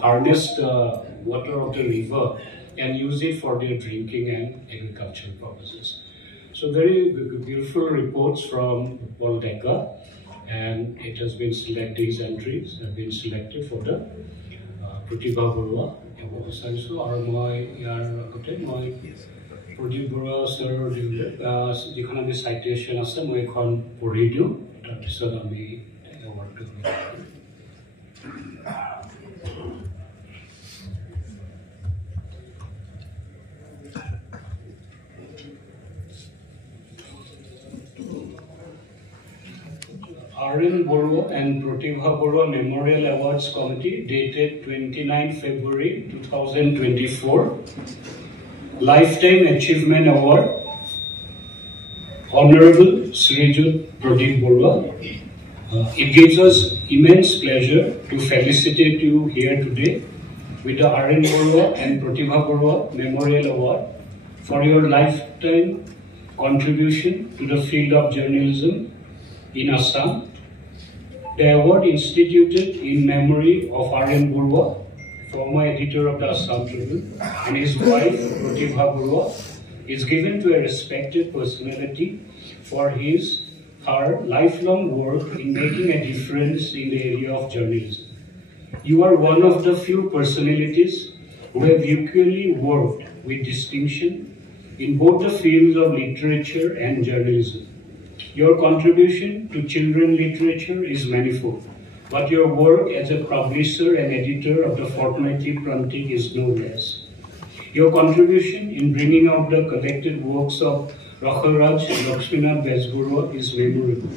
harness the water of the river and use it for their drinking and agricultural purposes. So very beautiful reports from Paul Decker, and it has been selected, these entries have been selected for the Pratibha Barua Award. So our Pradeep Barua sir যিখন আমি citation আছে মই এখন পঢ়ি দিওঁ তাৰপিছত আমি awardটো R.N. Barua and Pratibha Barua Memorial Awards Committee dated 29 February 2024. Lifetime Achievement Award, Honorable Srijut Pradeep Barua. It gives us immense pleasure to felicitate you here today with the R.N. Barua and Pratibha Barua Memorial Award for your lifetime contribution to the field of journalism in Assam. The award, instituted in memory of R.N. Barua, former editor of the Assam Tribune, and his wife, Pratibha Barua, is given to a respected personality for her lifelong work in making a difference in the area of journalism. You are one of the few personalities who have equally worked with distinction in both the fields of literature and journalism. Your contribution to children's literature is manifold, but your work as a publisher and editor of the Fortnightly Prantik is no less. Your contribution in bringing out the collected works of Rakharaj Lakshminath Bezbarua is memorable.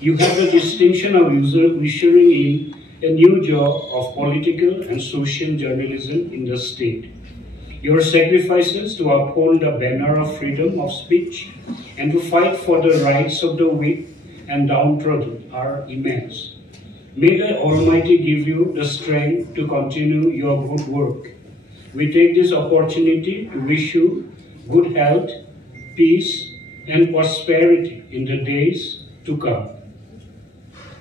You have the distinction of ushering in a new job of political and social journalism in the state. Your sacrifices to uphold the banner of freedom of speech and to fight for the rights of the weak and downtrodden are immense. May the Almighty give you the strength to continue your good work. We take this opportunity to wish you good health, peace, and prosperity in the days to come.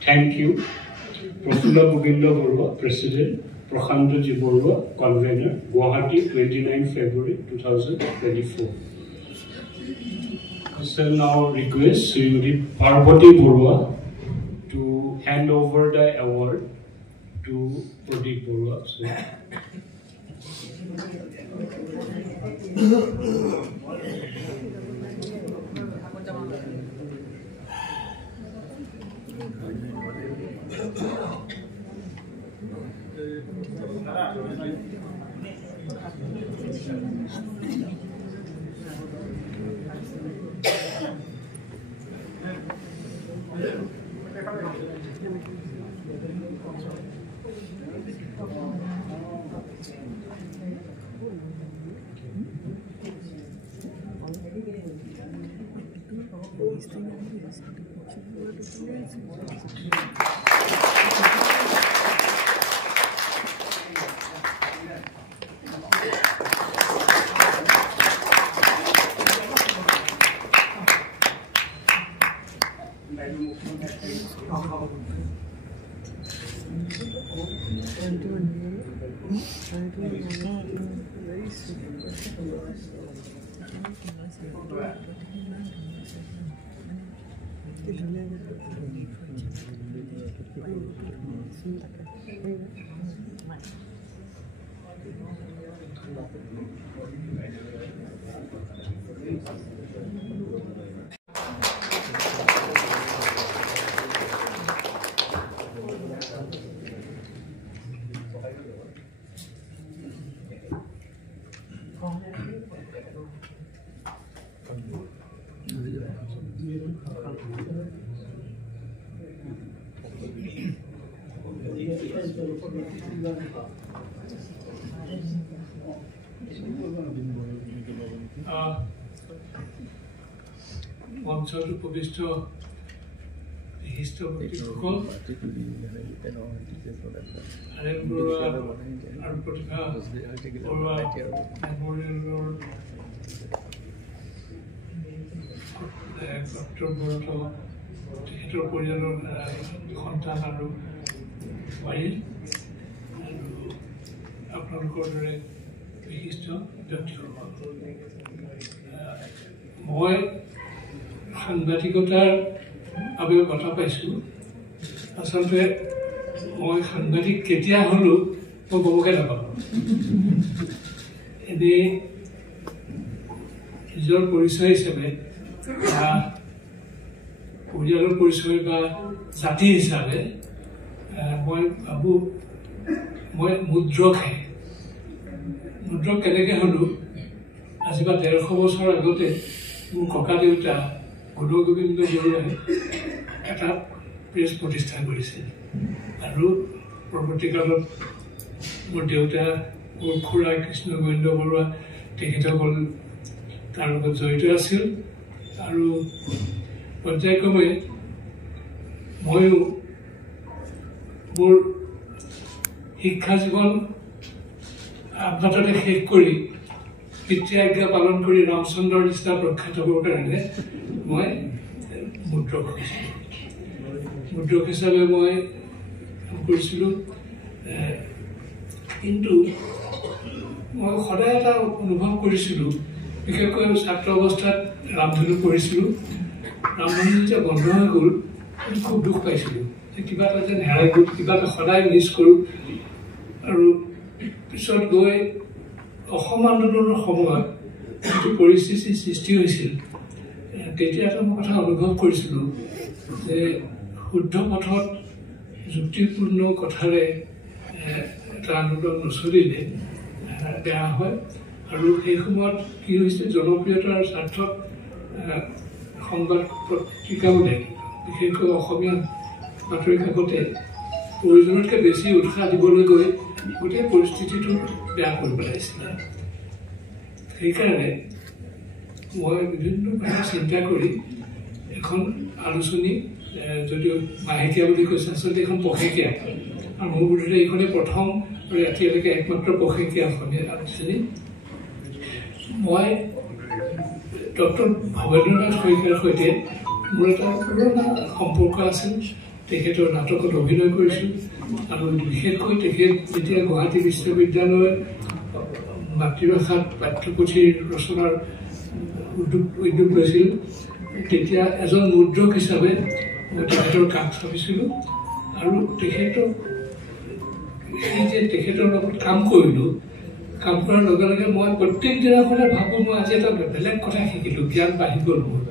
Thank you. Prafulla Govinda Barua, President. Prashantaji Barua, Convener, Guwahati, 29 February 2024. I shall now request Srimati Parvati Barua to hand over the award to Pradeep Barua. মঞ্চত উপবিষ্ট হিষ্টসকল R.N. Barua আৰু প্ৰতিভা Barua মেমৰিয়েলৰ doctor Barua তেখেতৰ পৰিয়ালৰ সন্তান আৰু wife আৰু আপোনালোকৰ দৰে বিশিষ্ট ব্যক্তিসকল মই সাংবাদিকতাৰ বাবে কথা পাইছোঁ আচলতে মই সাংবাদিক কেতিয়া হ'লো মই ক'বকে নাপালোঁ এনেই নিজৰ পৰিচয় হিচাপে বা পৰিয়ালৰ পৰিচয় বা জাতি হিচাপে মই ভাবোঁ মই মুদ্ৰক কেনেকৈ হ'লোঁ আজি বা ১৫০ বছৰ আগতে মোৰ ককা দেউতা গুৰু গোবিন্দ বৰুৱাই এটা প্ৰেছ প্ৰতিষ্ঠা কৰিছিল আৰু পৰৱৰ্তী কালত মোৰ দেউতা মোৰ খুৰা কৃষ্ণ গোবিন্দ বৰুৱা তেখেতসকল তাৰ লগত জড়িত আছিল আৰু পৰ্যায়ক্ৰমে ময়ো মোৰ শিক্ষা জীৱন আভ্যাততে শেষ কৰি পিতৃ আজ্ঞা পালন কৰি ৰামচন্দ্ৰৰ নিচিনা প্ৰখ্যাত হ'বৰ কাৰণে মই মুদ্ৰক হৈছিলোঁ মুদ্ৰক হিচাপে মই কাম কৰিছিলোঁ কিন্তু মই সদায় এটা অনুভৱ কৰিছিলোঁ বিশেষকৈ ছাত্ৰ অৱস্থাত ৰামধনু পঢ়িছিলোঁ ৰামধনু যেতিয়া বন্ধ হৈ গ'ল খুব দুখ পাইছিলোঁ যে কিবা এটা যেন হেৰাই গ'ল কিবা এটা সদায় মিছ কৰোঁ আৰু পিছত গৈ অসম আন্দোলনৰ সময়ত যিটো পৰিস্থিতিৰ সৃষ্টি হৈছিল তেতিয়া এটা মই কথা অনুভৱ কৰিছিলোঁ যে শুদ্ধ পথত যুক্তিপূৰ্ণ কথাৰে এটা আন্দোলন নচলিলে বেয়া হয় আৰু সেই সময়ত কি হৈছে জনপ্ৰিয়তাৰ স্বাৰ্থত সংবাদ পত্ৰিকাবোৰে বিশেষকৈ অসমীয়া বাতৰি কাকতে প্ৰয়োজনতকৈ বেছি উৎসাহ দিবলৈ গৈ গোটেই পৰিস্থিতিটো বেয়া কৰি পেলাইছিলে সেইকাৰণে মই বিভিন্ন কথা চিন্তা কৰি এখন আলোচনী যদিও মাহেকীয়া বুলি কৈছে আচলতে এখন পষেকীয়া আৰু মোৰ বোধেৰে এইখনে প্ৰথম আৰু এতিয়ালৈকে একমাত্ৰ পষেকীয়া অসমীয়া আলোচনী মই ডক্টৰ ভৱেন্দ্ৰনাথ শইকীয়াৰ সৈতে মোৰ এটা পুৰণা সম্পৰ্ক আছিল তেখেতৰ নাটকত অভিনয় কৰিছোঁ আৰু বিশেষকৈ তেখেত যেতিয়া গুৱাহাটী বিশ্ববিদ্যালয়ৰ মাতৃভাষাত পাঠ্যপুথিৰ ৰচনাৰ উদ্যোগ লৈছিল তেতিয়া এজন মুদ্ৰক হিচাপে মই তেখেতৰ কাষ চাপিছিলোঁ আৰু তেখেতৰ লগত কাম কৰিলোঁ কাম কৰাৰ লগে লগে মই প্ৰত্যেক দিনাখনে ভাবোঁ মই আজি এটা বেলেগ কথা শিকিলোঁ জ্ঞান বাঢ়ি গ'ল মোৰ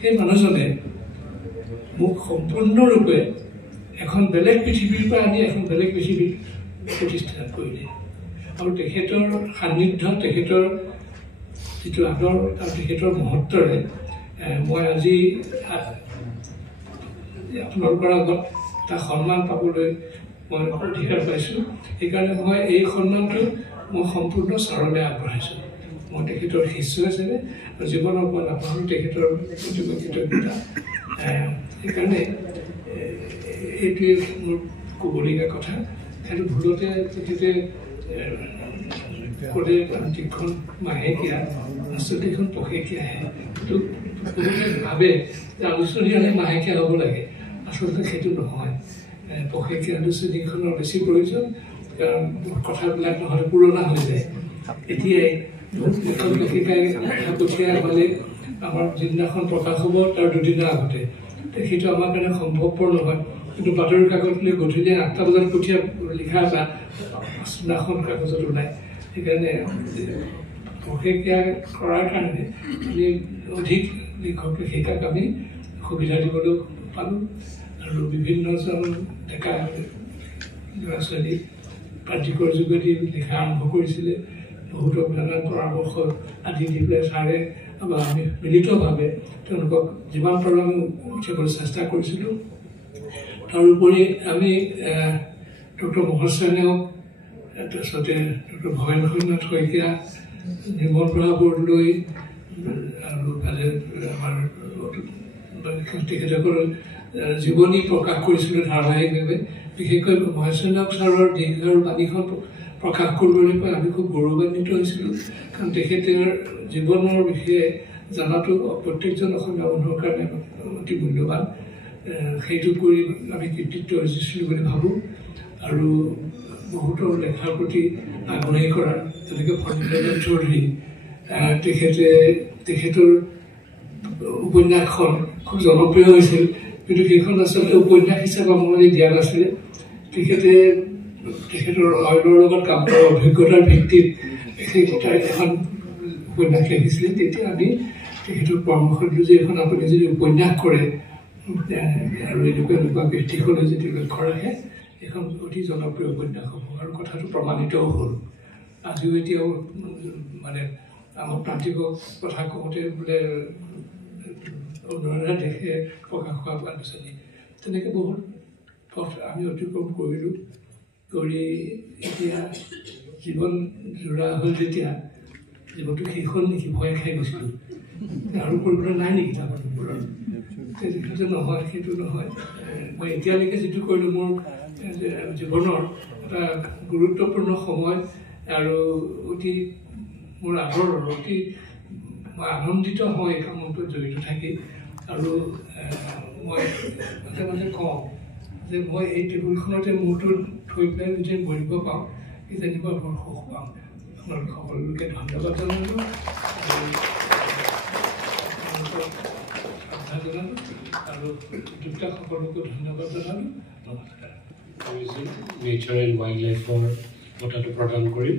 সেই মানুহজনে মোক সম্পূৰ্ণৰূপে এখন বেলেগ পৃথিৱীৰ পৰা আনি এখন বেলেগ পৃথিৱীৰ প্ৰতিষ্ঠা কৰিলে আৰু তেখেতৰ সান্নিধ্য তেখেতৰ যিটো আদৰ আৰু তেখেতৰ মহত্বৰে মই আজি আপোনালোকৰ আগত এটা সন্মান পাবলৈ মই অধিকাৰ পাইছোঁ সেইকাৰণে মই এই সন্মানটো মই সম্পূৰ্ণ চৰণে আগবঢ়াইছোঁ মই তেখেতৰ শিষ্য হিচাপে আৰু জীৱনৰ মই নাপাহৰোঁ তেখেতৰ প্ৰতি কৃতজ্ঞতা সেইকাৰণে এইটোৱে মোৰ ক'বলগীয়া কথা খালি ভুলতে তেখেতে ক'লে যিখন মাহেকীয়া আচলতে এইখন পষেকীয়াহে কিন্তু বহুতে ভাবে যে আলোচনী হ'লে মাহেকীয়া হ'ব লাগে আচলতে সেইটো নহয় পষেকীয়া আলোচনীখনৰ বেছি প্ৰয়োজন কাৰণ কথাবিলাক নহ'লে পুৰণা হৈ যায় এতিয়াই লেখক লেখিকাই কথা পঠিয়াই হ'লে আমাৰ যিদিনাখন প্ৰকাশ হ'ব তাৰ দুদিনৰ আগতে সেইটো আমাৰ কাৰণে সম্ভৱপৰ নহয় কিন্তু বাতৰি কাকতলৈ গধূলি ৮টা বজাত পঠিয়া লিখা এটা পাছদিনাখন কাগজত ওলায় সেইকাৰণে পষেকীয়া কৰাৰ কাৰণে আমি অধিক লিখক লেখিকাক আমি সুবিধা দিবলৈ পালোঁ আৰু বিভিন্নজন ডেকা ল'ৰা ছোৱালী কাৰ্যকৰ যোগেদি লিখা আৰম্ভ কৰিছিলে বহুতক নানান পৰামৰ্শ আদি দি পেলাই ছাৰে বা আমি মিলিতভাৱে তেওঁলোকক যিমান পাৰোঁ আমি উঠিবলৈ চেষ্টা কৰিছিলোঁ তাৰোপৰি আমি ডক্টৰ মহৰ্ষেনেওক তাৰপিছতে ডক্টৰ ভৱেন্দ্ৰনাথ শইকীয়া নিৰ্মল বৰা বৰদলৈ আৰু ইফালে আমাৰ তেখেতসকলৰ জীৱনী প্ৰকাশ কৰিছিলোঁ ধাৰাবাহিকভাৱে বিশেষকৈ মহেশ্বৰ ছাৰৰ দীৰ্ঘৰ বাণীখন প্ৰকাশ কৰিবলৈ পাই আমি খুব গৌৰৱান্বিত হৈছিলোঁ কাৰণ তেখেতৰ জীৱনৰ বিষয়ে জনাটো প্ৰত্যেকজন অসমীয়া মানুহৰ কাৰণে অতি মূল্যৱান সেইটো কৰি আমি কৃতিত্ব অৰ্জিছিলোঁ বুলি ভাবোঁ আৰু বহুতৰ লেখাৰ প্ৰতি আগ্ৰহী কৰা যেনেকৈ ফণীন্দ্ৰনাথ চৌধুৰী তেখেতৰ উপন্যাসখন খুব জনপ্ৰিয় হৈছিল কিন্তু সেইখন আচলতে উপন্যাস হিচাপে আমনি দিয়া নাছিলে তেখেতৰ অইলৰ লগত কাম কৰাৰ অভিজ্ঞতাৰ ভিত্তিত এখন উপন্যাস লিখিছিলে তেতিয়া আমি তেখেতৰ পৰামৰ্শ দিলোঁ যে এইখন আপুনি যদি উপন্যাস কৰে আৰু এনেকুৱা ব্যক্তিসকলে যদি লক্ষ্য ৰাখে এখন অতি জনপ্ৰিয় উপন্যাস হ'ব আৰু কথাটো প্ৰমাণিতও হ'ল আজিও এতিয়াও মানে আমাৰ প্ৰান্তিকৰ কথা কওঁতে বোলে অন্যৰা দেশে প্ৰকাশ হোৱা আলোচনী তেনেকৈ বহুত পথ আমি অতিক্ৰম কৰিলোঁ কৰি এতিয়া জীৱন জোৰা হ'ল যেতিয়া জীৱনটো শেষ হ'ল নেকি ভয় খাই গৈছিলোঁ আৰু কৰিবলৈ নাই নেকি তাৰ ওপৰত সেইটো নহয় সেইটো নহয় মই এতিয়ালৈকে যিটো কৰিলোঁ মোৰ জীৱনৰ এটা গুৰুত্বপূৰ্ণ সময় আৰু অতি মোৰ আদৰৰ অতি মই আনন্দিত হওঁ এই কামত জড়িত থাকি আৰু মই মাজে মাজে কওঁ যে মই এই টেবুলখনতে মূৰটো থৈ পেলাই যদি বহিব পাওঁ এই যেনিবা বৰ সুখ পাওঁ আপোনালোক সকলোকে ধন্যবাদ জনালোঁ শ্ৰদ্ধা জনালোঁ আৰু দুটা সকলোকে ধন্যবাদ জনালোঁ নমস্কাৰ নেচাৰ এণ্ড ৱাইল্ড লাইফৰ বঁটাটো প্ৰদান কৰিম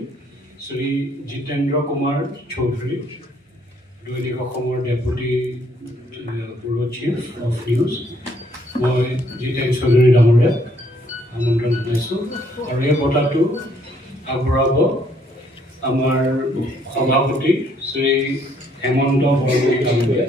শ্ৰী জিতেন্দ্ৰ কুমাৰ চৌধুৰী দৈনিক অসমৰ deputy bureau' chief of news মই জিতেন চৌধুৰী ডাঙৰীয়াক আমন্ত্ৰণ জনাইছোঁ আৰু এই বঁটাটো আগবঢ়াব আমাৰ সভাপতি শ্ৰী হেমন্ত বৰদলৈ ডাঙৰীয়া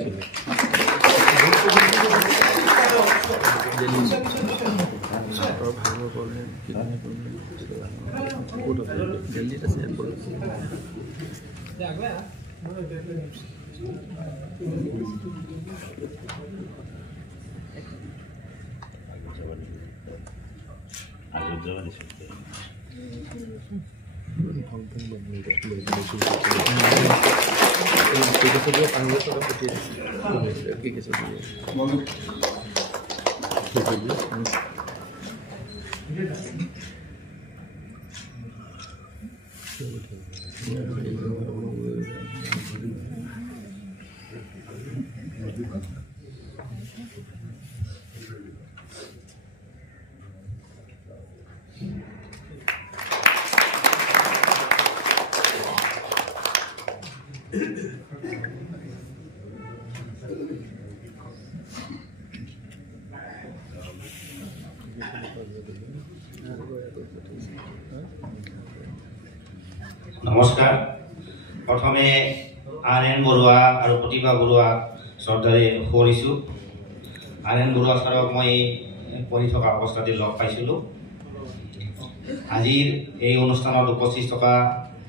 নমস্কাৰ প্ৰথমে আৰএন বৰুৱা আৰু প্ৰতিভা বৰুৱাক শ্ৰদ্ধাৰে সুঁৱৰিছোঁ আৰএন বৰুৱা ছাৰক মই পঢ়ি থকা অৱস্থাতে লগ পাইছিলোঁ আজিৰ এই অনুষ্ঠানত উপস্থিত থকা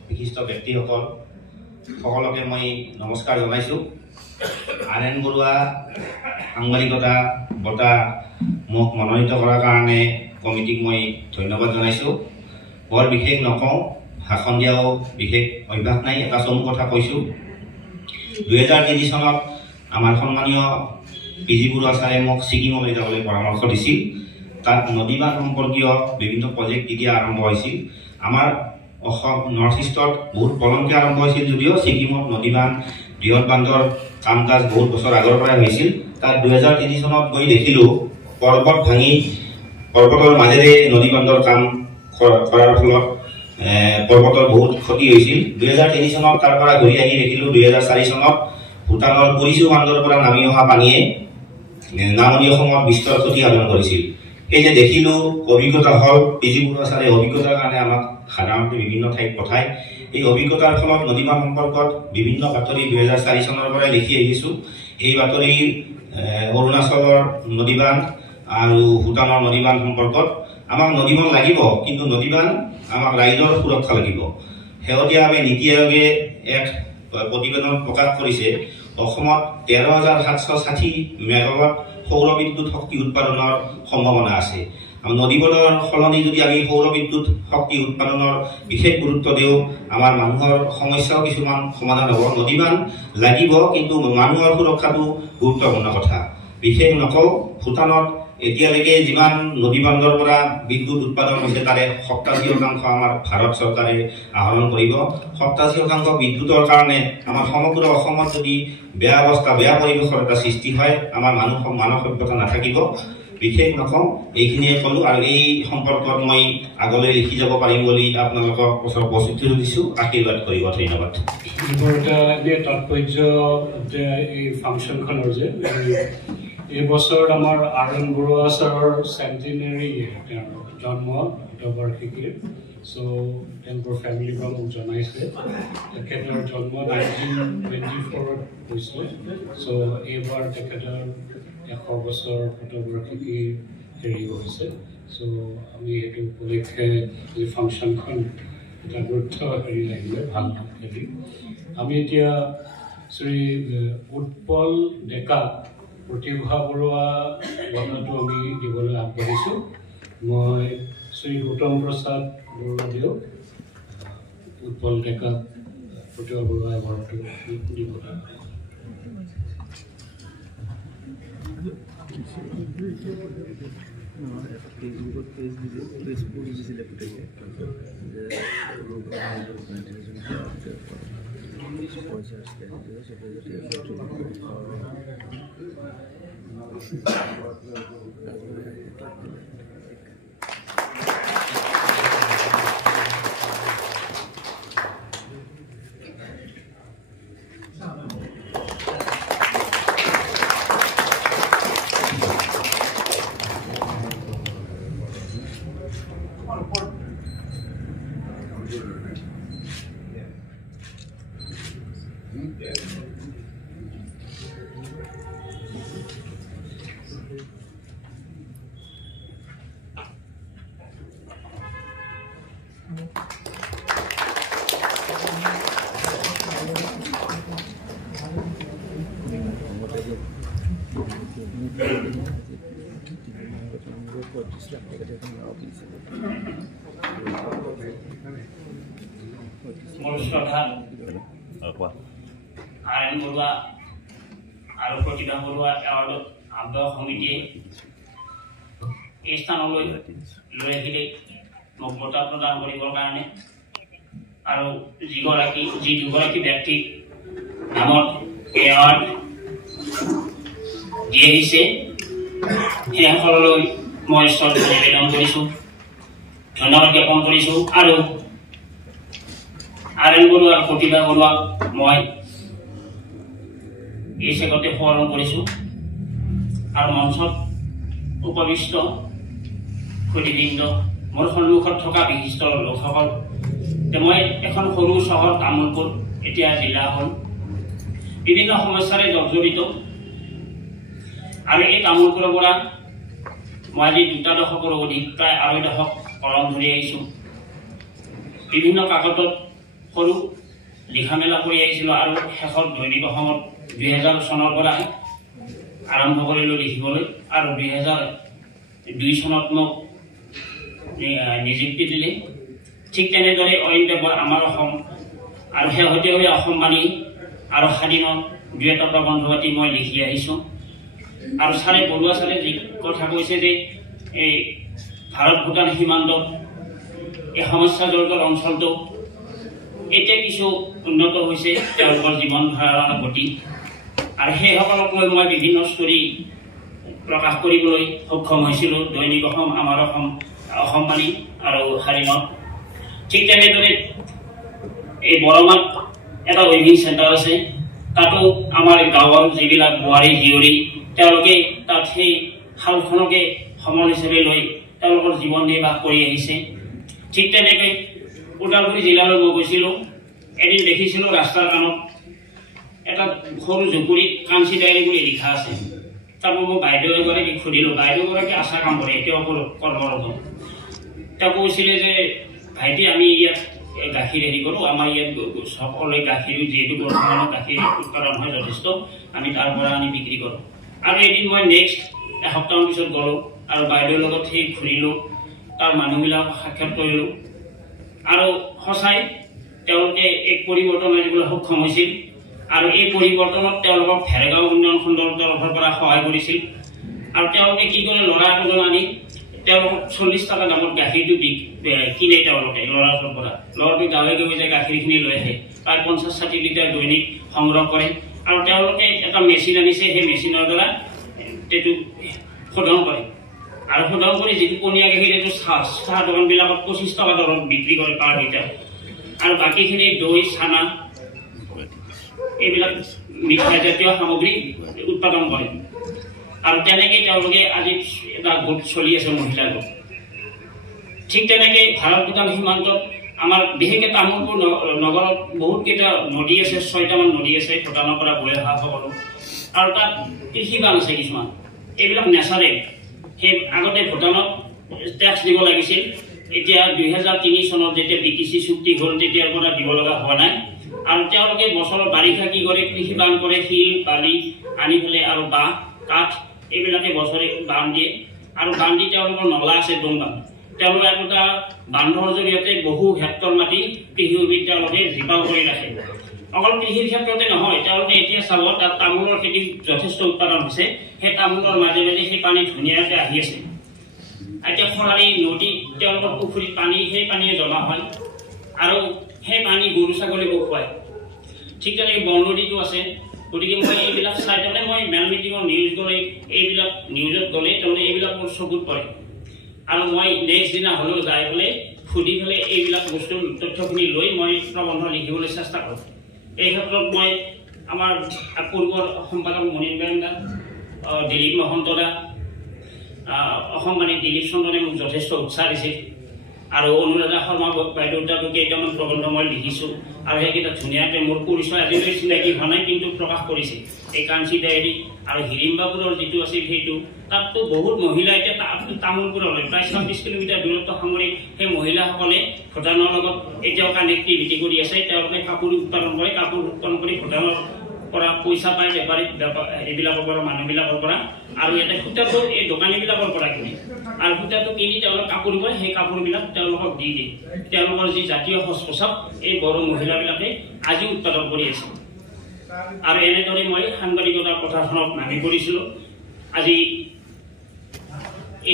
বিশিষ্ট ব্যক্তিসকল সকলোকে মই নমস্কাৰ জনাইছোঁ আৰএন বৰুৱা সাংবাদিকতা বঁটা মোক মনোনীত কৰাৰ কাৰণে কমিটিক মই ধন্যবাদ জনাইছোঁ বৰ বিশেষ নকওঁ ভাষণ দিয়াও বিশেষ অভ্যাস নাই এটা চমু কথা কৈছোঁ 2003 চনত আমাৰ সন্মানীয় পিজি বৰুৱা ছাৰে মোক ছিকিমলৈ যাবলৈ পৰামৰ্শ দিছিল তাত নদীবান সম্পৰ্কীয় বিভিন্ন প্ৰজেক্ট তেতিয়া আৰম্ভ হৈছিল আমাৰ অসম নৰ্থ ইষ্টত বহুত পলমকৈ আৰম্ভ হৈছিল যদিও ছিকিমত নদীবান বৃহৎ বান্ধৰ কাম কাজ বহুত বছৰ আগৰ পৰাই হৈছিল তাত 2003 চনত গৈ দেখিলোঁ পৰ্বত ভাঙি পৰ্বতৰ মাজেৰে নদী বান্ধৰ কাম কৰাৰ ফলত পৰ্বতৰ বহুত ক্ষতি হৈছিল 2003 চনত তাৰ পৰা ঘূৰি আহি দেখিলোঁ 2004 চনত ভূটানৰ পৰিচু বান্ধৰ পৰা নামি অহা পানীয়ে নামনি অসমত বিস্তৰ ক্ষতি সাধন কৰিছিল এই যে দেখিলোঁ অভিজ্ঞতা হ'ল পিজি বৰুৱা ছাৰে অভিজ্ঞতাৰ কাৰণে আমাক সাধাৰণতে বিভিন্ন ঠাইত পঠায় এই অভিজ্ঞতাৰ ফলত নদীবান সম্পৰ্কত বিভিন্ন বাতৰি 2004 চনৰ পৰাই লিখি আহিছোঁ এই বাতৰিৰ অৰুণাচলৰ নদীবান আৰু ভূটানৰ নদীবান সম্পৰ্কত আমাক নদীবান লাগিব কিন্তু নদীবান আমাক ৰাইজৰ সুৰক্ষা লাগিব শেহতীয়াভাৱে নীতি আয়োগে এক প্ৰতিবেদন প্ৰকাশ কৰিছে অসমত 13,760 মেগাৱাট সৌৰ বিদ্যুৎ শক্তি উৎপাদনৰ সম্ভাৱনা আছে আৰু নদীবানৰ সলনি যদি আমি সৌৰ বিদ্যুৎ শক্তি উৎপাদনৰ বিশেষ গুৰুত্ব দিওঁ আমাৰ মানুহৰ সমস্যাও কিছুমান সমাধান হ'ব নদীবান লাগিব কিন্তু মানুহৰ সুৰক্ষাটো গুৰুত্বপূৰ্ণ কথা বিশেষ নকওঁ ভূটানত এতিয়ালৈকে যিমান নদী বান্ধৰ পৰা বিদ্যুৎ উৎপাদন হৈছে তাৰে 87% আমাৰ ভাৰত চৰকাৰে আহৰণ কৰিব। 87% বিদ্যুতৰ কাৰণে আমাৰ সমগ্ৰ অসমত যদি বেয়া অৱস্থা বেয়া পৰিৱেশৰ এটা সৃষ্টি হয় আমাৰ মানৱ সভ্যতা নাথাকিব। বিশেষ নকওঁ, এইখিনিয়ে ক'লো আৰু এই সম্পৰ্কত মই আগলৈ লিখি যাব পাৰিম বুলি আপোনালোকক ওচৰত প্ৰস্তুতি দিছোঁ। আশীৰ্বাদ কৰিব। ধন্যবাদ। তাৎপৰ্য এই ফাংচনখনৰ যে এই বছৰ আমাৰ আৰএন বৰুৱা ছাৰৰ চেণ্টিনেৰী জন্ম শতবাৰ্ষিকী। চ' তেওঁলোকৰ ফেমিলিৰ পৰা মোক জনাইছে তেখেতৰ জন্ম 1924 হৈছিলে। চ' এইবাৰ তেখেতৰ 100 বছৰ শতবাৰ্ষিকী হেৰি হৈছে। চ' আমি এইটো উপলক্ষে এই ফাংচনখন এটা গুৰুত্ব হেৰি লাগিলে ভাল হেৰি। আমি এতিয়া শ্ৰী উৎপল ডেকা প্ৰতিভা বৰুৱা বঁটাটো আমি দিবলৈ আগবাঢ়িছোঁ। মই শ্ৰী গৌতম প্ৰসাদ বৰুৱাদেউক উৎপল ডেকা প্ৰতিভা বৰুৱা এৱাৰ্ডটো দিবলৈ মোৰ শ্ৰদ্ধা আৰএন বৰুৱা আৰু প্ৰতিভা বৰুৱা এৱাৰ্ডত আহ্বায়ক সমিতিয়ে এই স্থানলৈ লৈ আহিলে মোক বঁটা প্ৰদান কৰিবৰ কাৰণে। আৰু যি দুগৰাকী ব্যক্তিক নামত এই এৱাৰ্ড দি আহিছে সেইসকললৈ মই শ্ৰদ্ধা নিবেদন কৰিছোঁ, ধন্যবাদ জ্ঞাপন কৰিছোঁ। আৰু আৰএন বৰুৱা আৰু প্ৰতিভা বৰুৱাক মই এই চেগতে সোঁৱৰণ কৰিছোঁ। আৰু মঞ্চত উপবিষ্ট সুধীবৃন্দ, মোৰ সন্মুখত থকা বিশিষ্ট লোকসকল, মই এখন সৰু চহৰ তামোলপুৰ এতিয়া জিলা হ'ল বিভিন্ন সমস্যাৰে জৰ্জৰিত। আৰু এই তামোলপুৰৰ পৰা মই আজি 2 দশকৰ অধিক প্ৰায় 2.5 দশক কলম ধৰি আহিছোঁ। বিভিন্ন কাকতত সৰু লিখা মেলা কৰি আহিছিলোঁ আৰু শেষত দৈনিক অসমত 2000 চনৰ পৰা আৰম্ভ কৰিলোঁ লিখিবলৈ। আৰু 2002 চনত মোক নিযুক্তি দিলে। ঠিক তেনেদৰে অইন দেশৰ আমাৰ অসম আৰু শেহতীয়াভাৱে অসমবাণী আৰু স্বাধীনত 2-এটা প্ৰবন্ধ পাতি মই লিখি আহিছোঁ। আৰু ছাৰে বৰুৱা ছাৰে যি কথা কৈছে যে এই ভাৰত ভূটান সীমান্তত এই সমস্যা জড়িত অঞ্চলটো এতিয়া কিছু উন্নত হৈছে তেওঁলোকৰ জীৱন ধাৰণৰ গতি। আৰু সেইসকলক লৈ মই বিভিন্ন ষ্টৰী প্ৰকাশ কৰিবলৈ সক্ষম হৈছিলোঁ দৈনিক অসম, আমাৰ অসম, অসমবাণী আৰু স্বাধীনত। ঠিক তেনেদৰে এই বৰমাত এটা উইভিং চেণ্টাৰ আছে। তাতো আমাৰ গাঁৱৰ যিবিলাক বোৱাৰী জীয়ৰী তেওঁলোকে তাত সেই শালখনকে সমল হিচাপে লৈ তেওঁলোকৰ জীৱন নিৰ্বাহ কৰি আহিছে। ঠিক তেনেকৈ ওদালগুৰি জিলালৈ মই গৈছিলোঁ। এদিন দেখিছিলোঁ ৰাস্তাৰ কাণত এটা সৰু জুপুৰিত কাঞ্চি ডায়েৰী বুলি লিখা আছে। তাত মই বাইদেউ এগৰাকীক সুধিলোঁ, বাইদেউগৰাকী আশা কাম কৰে, এতিয়াও কৰ্মৰত। তেওঁ কৈছিলে যে ভাইটি আমি ইয়াত গাখীৰ হেৰি কৰোঁ, আমাৰ ইয়াত সকলোৱে গাখীৰ যিহেতু বৰ্তমানত গাখীৰ উৎপাদন হয় যথেষ্ট, আমি তাৰ পৰা আনি বিক্ৰী কৰোঁ। আৰু এদিন মই নেক্সট এসপ্তাহৰ পিছত গ'লোঁ আৰু বাইদেউৰ লগত সেই ঘূৰিলোঁ, তাৰ মানুহবিলাক সাক্ষাৎ কৰিলোঁ। আৰু সঁচাই তেওঁলোকে এক পৰিৱৰ্তন আনিবলৈ সক্ষম হৈছিল। আৰু এই পৰিৱৰ্তনত তেওঁলোকক ভেৰগাঁও উন্নয়ন খণ্ডৰ তৰফৰ পৰা সহায় কৰিছিল। আৰু তেওঁলোকে কি কৰে ল'ৰা এজন আনি তেওঁলোকক 40 টকা দামত গাখীৰটো কিনে তেওঁলোকে ল'ৰাটোৰ পৰা ল'ৰাটো গাঁৱে গাঁৱে যায় গাখীৰখিনি লৈ আহে প্ৰায় 50-60 লিটাৰ দৈনিক সংগ্ৰহ কৰে আৰু তেওঁলোকে এটা মেচিন আনিছে সেই মেচিনৰ দ্বাৰা এইটো শোধন কৰে আৰু শোধন কৰি যিটো পনীয়া গাখীৰ এইটো চাহ দোকানবিলাকত 25 টকা দৰত বিক্ৰী কৰে পাৰ লিটাৰ আৰু বাকীখিনি দৈ চানা এইবিলাক মিঠাই জাতীয় সামগ্ৰী উৎপাদন কৰে আৰু তেনেকৈ তেওঁলোকে আজি এটা গোট চলি আছে মহিলা গোট ঠিক তেনেকৈ ভাৰত ভূটান সীমান্তত আমাৰ বিশেষকৈ তামোলপুৰ নগৰত বহুতকেইটা নদী আছে 6টামান নদী আছে ভূটানৰ পৰা বৈ অহা সকলো আৰু তাত কৃষি বান আছে কিছুমান এইবিলাক নেচাৰেল সেই আগতে ভূটানত টেক্স দিব লাগিছিল এতিয়া 2003 চনত যেতিয়া BTC চুক্তি হ'ল তেতিয়াৰ পৰা দিব লগা হোৱা নাই আৰু তেওঁলোকে বছৰৰ বাৰিষা কি কৰে কৃষি বান কৰে শিল বালি আনি পেলাই আৰু বাঁহ কাঠ এইবিলাকে বছৰে বান দিয়ে আৰু বান দি তেওঁলোকৰ নলা আছে ডোংবান তেওঁলোকে একোটা বান্ধৰ জৰিয়তে বহু হেক্টৰ মাটি কৃষি উদ্ভিদ তেওঁলোকে জীপাল কৰি ৰাখে অকল কৃষিৰ ক্ষেত্ৰতে নহয় তেওঁলোকে এতিয়া চাব তাত তামোলৰ খেতি যথেষ্ট উৎপাদন হৈছে সেই তামোলৰ মাজে মাজে সেই পানী ধুনীয়াকৈ আহি আছে এতিয়া খৰালি নদী তেওঁলোকৰ পুখুৰীত পানী সেই পানীয়ে জমা হয় আৰু সেই পানী গৰু ছাগলীক খুৱায় ঠিক তেনেকৈ বননদীটো আছে গতিকে মই এইবিলাক চাই পেলাই মই মেল মিটিঙৰ নিউজ গ'লে এইবিলাক নিউজত গ'লে তাৰমানে এইবিলাক মোৰ চকুত পৰে আৰু মই নেক্সট দিনা হ'লেও যাই পেলাই সুধি পেলাই এইবিলাক বস্তুৰ তথ্যখিনি লৈ মই প্ৰবন্ধ লিখিবলৈ চেষ্টা কৰোঁ এই ক্ষেত্ৰত মই আমাৰ পূৰ্বৰ সম্পাদক মনিৰ বেংদা দিলীপ মহন্তদা অসমবাণী দিলীপ চন্দনে মোক যথেষ্ট উৎসাহ দিছিল আৰু অনুৰাধা শৰ্মা বাইদেউতাকো কেইটামান প্ৰবন্ধ মই লিখিছোঁ আৰু সেইকেইটা ধুনীয়াকৈ মোৰ পৰিচয় আজিলৈ চিনাকি হোৱা নাই কিন্তু প্ৰকাশ কৰিছে এই কাঞ্চি ডায়েৰী আৰু হিৰিম্বাপুৰৰ যিটো আছিল সেইটো তাততো বহুত মহিলা এতিয়া তামোলপুৰলৈ প্ৰায় 26 কিলোমিটাৰ দূৰত্ব সামৰি সেই মহিলাসকলে ভূটানৰ লগত এতিয়াও কানেক্টিভিটি কৰি আছে তেওঁলোকে কাপোৰ উৎপাদন কৰে কাপোৰ উৎপাদন কৰি ভূটানৰ পৰা পইচা পায় বেপাৰী এইবিলাকৰ পৰা মানুহবিলাকৰ পৰা আৰু ইয়াতে সূতাটো এই দোকানীবিলাকৰ পৰা কিনে আৰু সূতাটো কিনি তেওঁলোকে কাপোৰ বয় সেই কাপোৰবিলাক তেওঁলোকক দি দিয়ে তেওঁলোকৰ যি জাতীয় সাজ পোছাক এই বড়ো মহিলাবিলাকে আজি উৎপাদন কৰি আছে আৰু এনেদৰে মই সাংবাদিকতাৰ পথাৰখনত নামি পৰিছিলোঁ আজি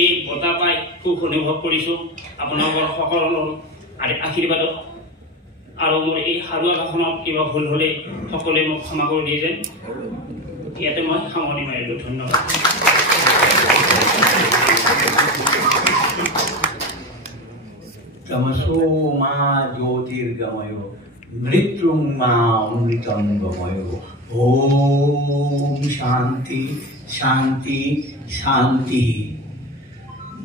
এই বঁটা পাই খুব অনুভৱ কৰিছোঁ আপোনালোকৰ সকলৰ আশীৰ্বাদত আৰু মোৰ এই সাৰুৱা ভাষণত কিবা ভুল হ'লে সকলোৱে মোক ক্ষমা কৰি দিয়ে যেন ইয়াতে মই সামৰণি মাৰিলোঁ ধন্যবাদ তমসো মা জ্যোতিৰ্গময় মৃত্যুং মা অমৃতং গময় ওম শান্তি শান্তি শান্তি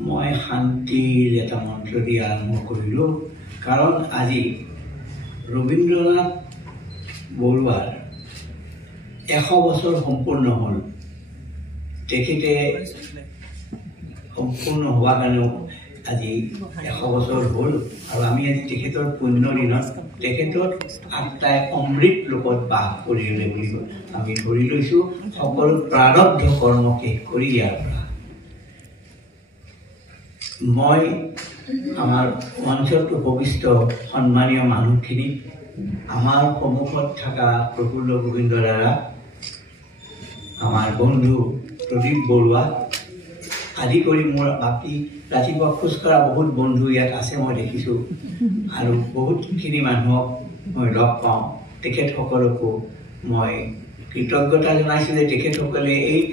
মই শান্তিৰ এটা মন্ত্ৰ দি আৰম্ভ কৰিলোঁ কাৰণ আজি ৰবীন্দ্ৰনাথ বৰুৱাৰ 100 বছৰ সম্পূৰ্ণ হ'ল তেখেতে সম্পূৰ্ণ হোৱাৰ কাৰণেও আজি 100 বছৰ হ'ল আৰু আমি আজি তেখেতৰ পুণ্য দিনত তেখেতৰ আত্মাই অমৃত লোকত বাস কৰিলে বুলি আমি ধৰি লৈছোঁ সকলো প্ৰাৰব্ধ কৰ্ম শেষ কৰি ইয়াৰ পৰা মই আমাৰ মঞ্চত উপবিষ্ট সন্মানীয় মানুহখিনি আমাৰ সন্মুখত থকা প্ৰফুল্ল গোবিন্দ দাদা আমাৰ বন্ধু প্ৰদীপ বৰুৱা আদি কৰি মোৰ বাকী ৰাতিপুৱা খোজকঢ়া বহুত বন্ধু ইয়াত আছে মই দেখিছোঁ আৰু বহুতখিনি মানুহক মই লগ পাওঁ তেখেতসকলকো মই কৃতজ্ঞতা জনাইছোঁ যে তেখেতসকলে এই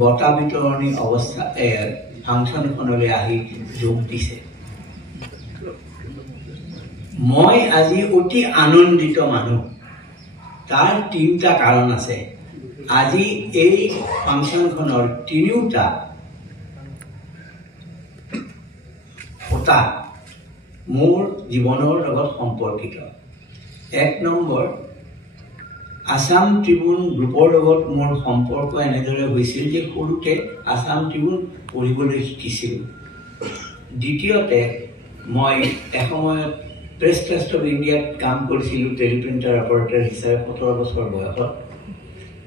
বঁটা বিতৰণী অৱস্থা ফাংচনখনলৈ আহি যোগ দিছে মই আজি অতি আনন্দিত মানুহ তাৰ 3টা কাৰণ আছে আজি এই ফাংচনখনৰ 3টা বঁটা মোৰ জীৱনৰ লগত সম্পৰ্কিত 1 নম্বৰ আসাম ট্ৰিবিউন গ্ৰুপৰ লগত মোৰ সম্পৰ্ক এনেদৰে হৈছিল যে সৰুতে আসাম ট্ৰিবিউন পঢ়িবলৈ শিকিছিলোঁ দ্বিতীয়তে মই এসময়ত প্ৰেছ ট্ৰাষ্ট অফ ইণ্ডিয়াত কাম কৰিছিলোঁ টেলিপ্ৰিণ্টাৰ অপাৰেটৰ হিচাপে 17 বছৰ বয়সত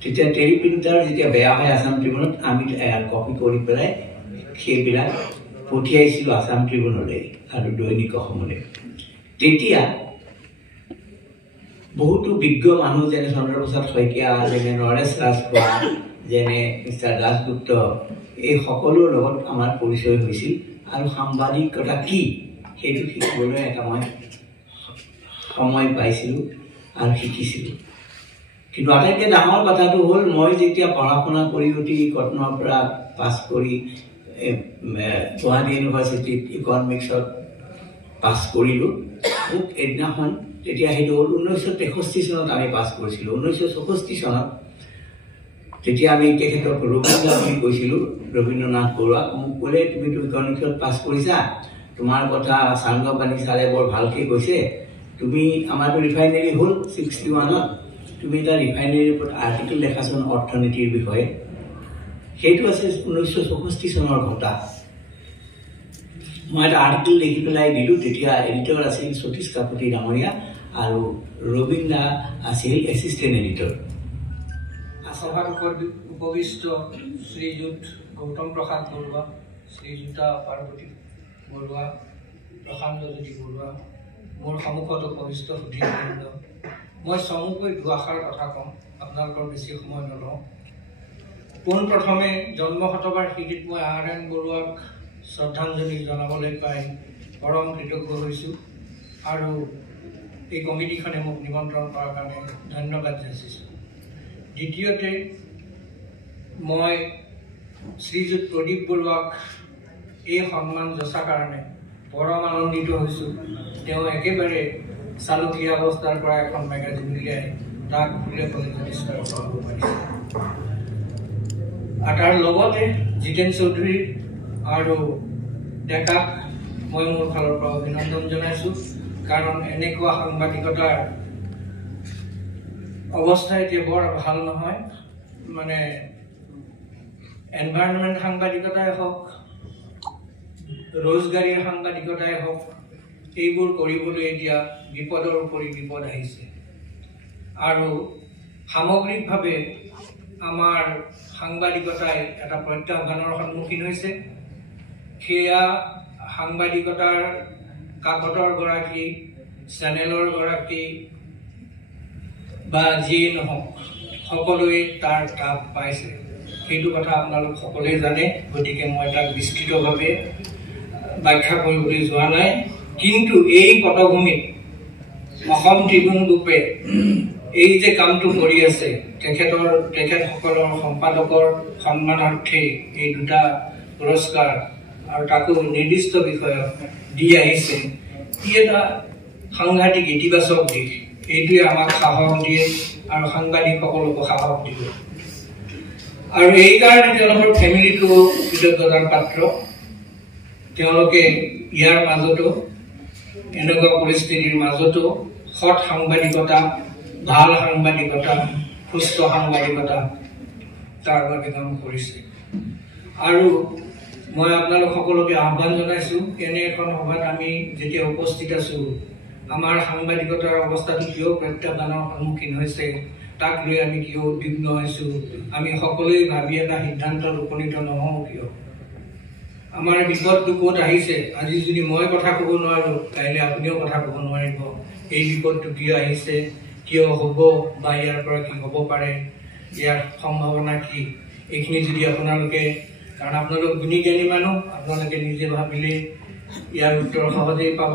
তেতিয়া টেলিপ্ৰিণ্টাৰ যেতিয়া বেয়া হয় আসাম ট্ৰিবিউনত আমি কপি কৰি পেলাই সেইবিলাক পঠিয়াইছিলোঁ আসাম ট্ৰিবিউনলৈ আৰু দৈনিক অসমলৈ তেতিয়া বহুতো বিজ্ঞ মানুহ যেনে চন্দ্ৰপ্ৰসাদ শইকীয়া যেনে নৰেশ ৰাজখোৱা যেনে মিষ্টাৰ দাসগুপ্ত এই সকলোৰ লগত আমাৰ পৰিচয় হৈছিল আৰু সাংবাদিকতা কি সেইটো শিকিবলৈ এটা মই সময় পাইছিলোঁ আৰু শিকিছিলোঁ। কিন্তু আটাইতকৈ ডাঙৰ কথাটো হ'ল মই যেতিয়া পঢ়া শুনা কৰি উঠি কটনৰ পৰা পাছ কৰি গুৱাহাটী ইউনিভাৰ্চিটিত ইকনমিক্সত পাছ কৰিলোঁ, মোক এদিনাখন তেতিয়া সেইটো হ'ল 1963 চনত আমি পাছ কৰিছিলোঁ। 1964 চনত তেতিয়া আমি তেখেতক ৰবীন্দ্ৰ বুলি কৈছিলোঁ, ৰবীন্দ্ৰনাথ বৰুৱাক। মোক ক'লে তুমিতো ইকনমিক্সত পাছ কৰিছা, তোমাৰ কথা চাংগপানী ছাৰে বৰ ভালকৈ কৈছে, তুমি আমাৰতো ৰিফাইনেৰী হ'ল 61ত, তুমি এটা ৰিফাইনেৰীৰ ওপৰত আৰ্টিকেল লেখাচোন অৰ্থনীতিৰ বিষয়ে। সেইটো আছে 1964 চনৰ ঘটা। মই এটা আৰ্টিকেল লিখি পেলাই দিলোঁ। তেতিয়া এডিটৰ আছিল সতীশ কাকতি ডাঙৰীয়া আৰু ৰবীন্দ্ৰ আছিল এছিষ্টেণ্ট এডিটৰ। সভাত উপবিষ্ট শ্ৰীযুত গৌতম প্ৰসাদ বৰুৱা, শ্ৰীযুতা পাৰ্বতী বৰুৱা, প্ৰশান্তজ্যোতি বৰুৱা, মোৰ সন্মুখত উপবিষ্ট সুধীবৃন্দ, মই চমুকৈ দুআষাৰ কথা কম, আপোনালোকৰ বেছি সময় নলওঁ। পোনপ্ৰথমে জন্ম শতবাৰ্ষিকীত মই RN বৰুৱাক শ্ৰদ্ধাঞ্জলি জনাবলৈ পাই পৰম কৃতজ্ঞ হৈছোঁ আৰু এই কমিটিখনে মোক নিমন্ত্ৰণ কৰাৰ কাৰণে ধন্যবাদ যাচিছোঁ। দ্বিতীয়তে মই শ্ৰীযুত প্ৰদীপ বৰুৱাক এই সন্মান যচাৰ কাৰণে পৰম আনন্দিত হৈছোঁ। তেওঁ একেবাৰে চালুকীয়া অৱস্থাৰ পৰা এখন মেগাজিন উলিয়াই তাক ফুলে ফুলে যথেষ্ট কৰিব পাৰিছে। আৰু তাৰ লগতে জিতেন চৌধুৰী আৰু ডেকাক মই মোৰ ফালৰ পৰা অভিনন্দন জনাইছোঁ, কাৰণ এনেকুৱা সাংবাদিকতাৰ অৱস্থা এতিয়া বৰ ভাল নহয়। মানে এনভাইৰনমেণ্ট সাংবাদিকতাই হওক, ৰোজগাৰীৰ সাংবাদিকতাই হওক, এইবোৰ কৰিবলৈ এতিয়া বিপদৰ উপৰি বিপদ আহিছে। আৰু সামগ্ৰিকভাৱে আমাৰ সাংবাদিকতাই এটা প্ৰত্যাহ্বানৰ সন্মুখীন হৈছে। সেয়া সাংবাদিকতাৰ কাকতৰ গৰাকী, চেনেলৰ গৰাকী বা যিয়ে নহওক, সকলোৱে তাৰ তাপ পাইছে। সেইটো কথা আপোনালোক সকলোৱে জানে, গতিকে মই তাক বিস্তৃতভাৱে ব্যাখ্যা কৰিবলৈ যোৱা নাই। কিন্তু এই পটভূমিত অসম ট্ৰিবিউন গ্ৰুপে এই যে কামটো কৰি আছে, তেখেতসকলৰ সম্পাদকৰ সন্মানাৰ্থে এই দুটা পুৰস্কাৰ আৰু তাকো নিৰ্দিষ্ট বিষয়ত দি আহিছে, ই এটা সাংঘাতিক ইতিবাচক দিশ। এইটোৱে আমাক সাহস দিয়ে আৰু সাংবাদিকসকলকো সাহস দিব। আৰু এইকাৰণে তেওঁলোকৰ ফেমিলিটো কৃতজ্ঞতাৰ পাত্ৰ। তেওঁলোকে ইয়াৰ মাজতো, এনেকুৱা পৰিস্থিতিৰ মাজতো সৎ সাংবাদিকতা, ভাল সাংবাদিকতা, সুস্থ সাংবাদিকতা তাৰ বাবে কাম কৰিছে। আৰু মই আপোনালোক সকলোকে আহ্বান জনাইছোঁ, এনে এখন সভাত আমি যেতিয়া উপস্থিত আছোঁ, আমাৰ সাংবাদিকতাৰ অৱস্থাটো কিয় প্ৰত্যাহ্বানৰ সন্মুখীন হৈছে, তাক লৈ আমি কিয় উদ্বিগ্ন হৈছোঁ, আমি সকলোৱে ভাবি এটা সিদ্ধান্তত উপনীত নহওঁ কিয়? আমাৰ বিপদটো ক'ত আহিছে? আজি যদি মই কথা ক'ব নোৱাৰোঁ, কাইলৈ আপুনিও কথা ক'ব নোৱাৰিব। এই বিপদটো কিয় আহিছে, কিয় হ'ব, বা ইয়াৰ পৰা কি হ'ব পাৰে, ইয়াৰ সম্ভাৱনা কি, এইখিনি যদি আপোনালোকে, কাৰণ আপোনালোক গুণী জ্ঞানী মানুহ, আপোনালোকে নিজে ভাবিলে ইয়াৰ উত্তৰ সহজেই পাব।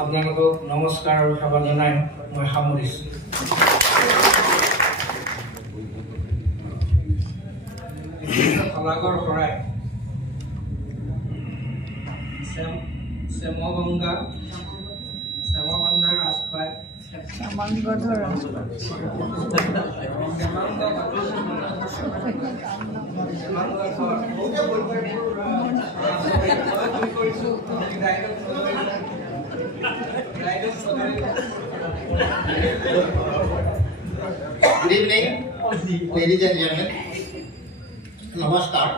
আপোনালোকক নমস্কাৰ আৰু সেৱা জনাই মই সামৰিছোঁ। কলাগৰ শৰাই শ্যামগন্ধা ৰাজপাই Good evening, ladies and gentlemen. নমস্কাৰ।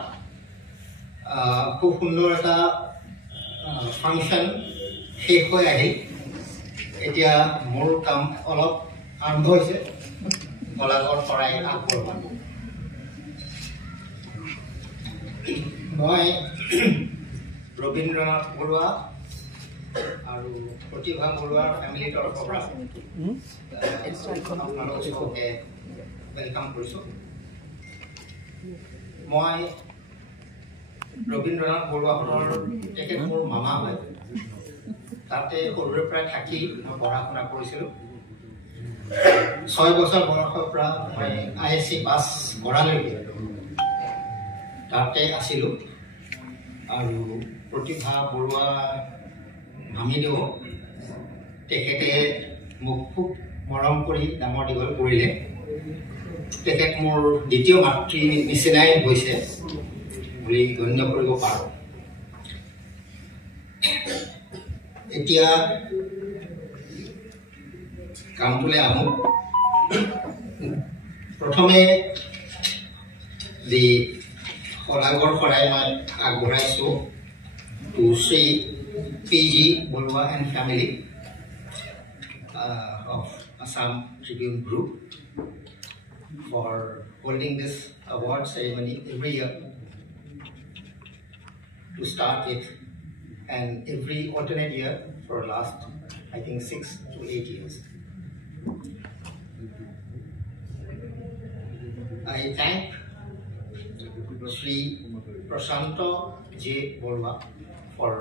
খুব সুন্দৰ এটা ফাংচন শেষ হৈ আহিল। এতিয়া মোৰ কাম অলপ আৰম্ভ হৈছে, কলাগৰ শৰাই আগবঢ়োৱা। মই ৰবীন্দ্ৰনাথ বৰুৱা আৰু প্ৰতিভা বৰুৱাৰ ফেমিলিৰ তৰফৰ পৰা আপোনালোকক ৱেলকাম কৰিছোঁ। মই ৰবীন্দ্ৰনাথ বৰুৱাহঁতৰ তেখেত মোৰ মামা হয়। তাতে সৰুৰে পৰাই থাকি মই পঢ়া শুনা কৰিছিলোঁ। 6 বছৰ বয়সৰ পৰা মই ISC পাছ কৰালৈকে তাতে আছিলোঁ। আৰু প্ৰতিভা বৰুৱা ভামিদেউ তেখেতে মোক খুব মৰম কৰি ডাঙৰ দীঘল কৰিলে। তেখেত মোৰ দ্বিতীয় মাতৃ নিচিনাই হৈছে বুলি গণ্য কৰিব পাৰোঁ। এতিয়া কামটোলৈ আহোঁ। প্ৰথমে শলাগৰ শৰাই মই আগবঢ়াইছোঁ to Sri PG Borua and family of Assam Tribune Group for holding this award ceremony every year to start with, and every alternate year for last, I think, 6 to 8 years. I thank Sri Prashanto J. Borua for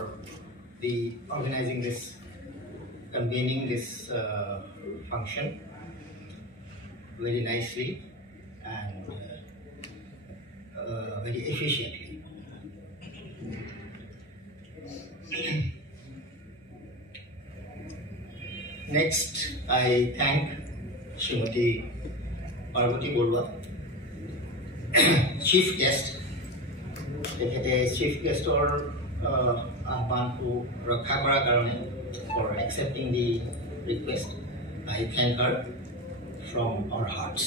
the organizing this, convening this function very nicely and very efficiently. Next, I thank Srimati Parvati Borua, Chief Guest. তেখেতে chief গেষ্টৰ আহ্বানটো ৰক্ষা কৰাৰ কাৰণে for accepting the request. I thank her from our hearts.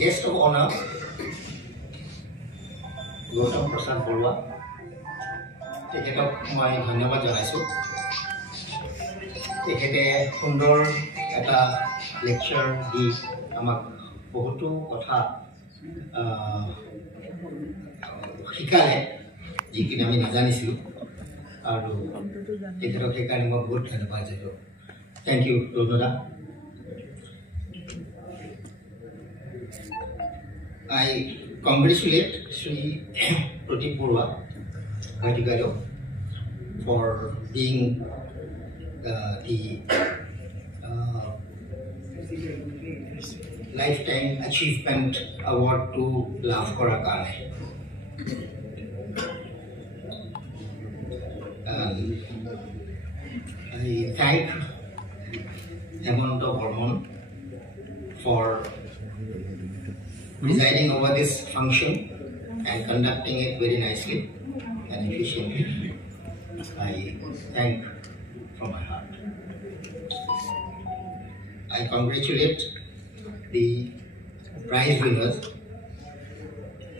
Guest of honor, Gautam Prasad Borua. তেখেতক মই ধন্যবাদ জনাইছোঁ। তেখেতে সুন্দৰ এটা লেকচাৰ দি আমাক বহুতো কথা শিকালে যিখিনি আমি নাজানিছিলোঁ, আৰু তেখেতক সেইকাৰণে মই বহুত ধন্যবাদ জনাইছোঁ। থেংক ইউ ৰৌনদা। I congratulate Sri Pradeep Borua Bhatigado for being the Lifetime Achievement Award to লাভ কৰাৰ কাৰণে। I thank Hemanta Burman for presiding over this function and conducting it very nicely and efficiently. I thank from my heart. I congratulate the prize winners,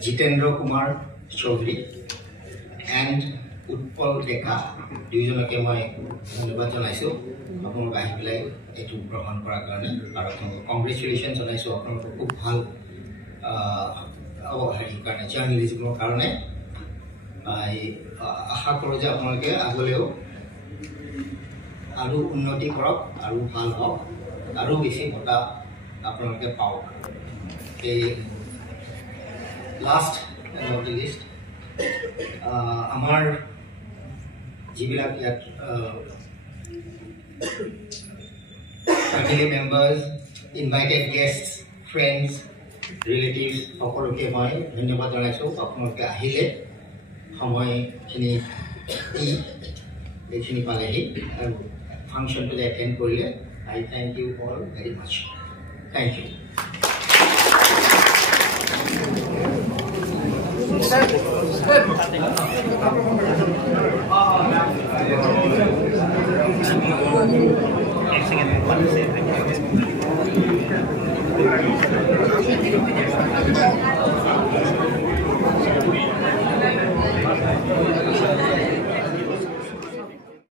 Jitendra Kumar Chaudhary and Utpal Deka. দুইজনকে মই ধন্যবাদ জনাইছোঁ আপোনালোক আহি পেলাই এইটো গ্ৰহণ কৰাৰ কাৰণে, আৰু আপোনালোকক কংগ্ৰেচুলেশ্যন জনাইছোঁ আপোনালোকক খুব ভাল হেৰিৰ কাৰণে, জাৰ্নেলিজিমৰ কাৰণে। আশা কৰোঁ যে আপোনালোকে আগলৈও আৰু উন্নতি কৰক, আৰু ভাল হওক, আৰু বেছি বঁটা আপোনালোকে পাওক। এই লাষ্ট অফ দি লিষ্ট আমাৰ যিবিলাক ইয়াত family members, invited guests, friends, relatives সকলোকে মই ধন্যবাদ জনাইছোঁ। আপোনালোকে আহিলে সময়খিনি এইখিনি পালেহি আৰু ফাংচনটো এটেণ্ড কৰিলে। I thank you all very much. Thank you. Thank you.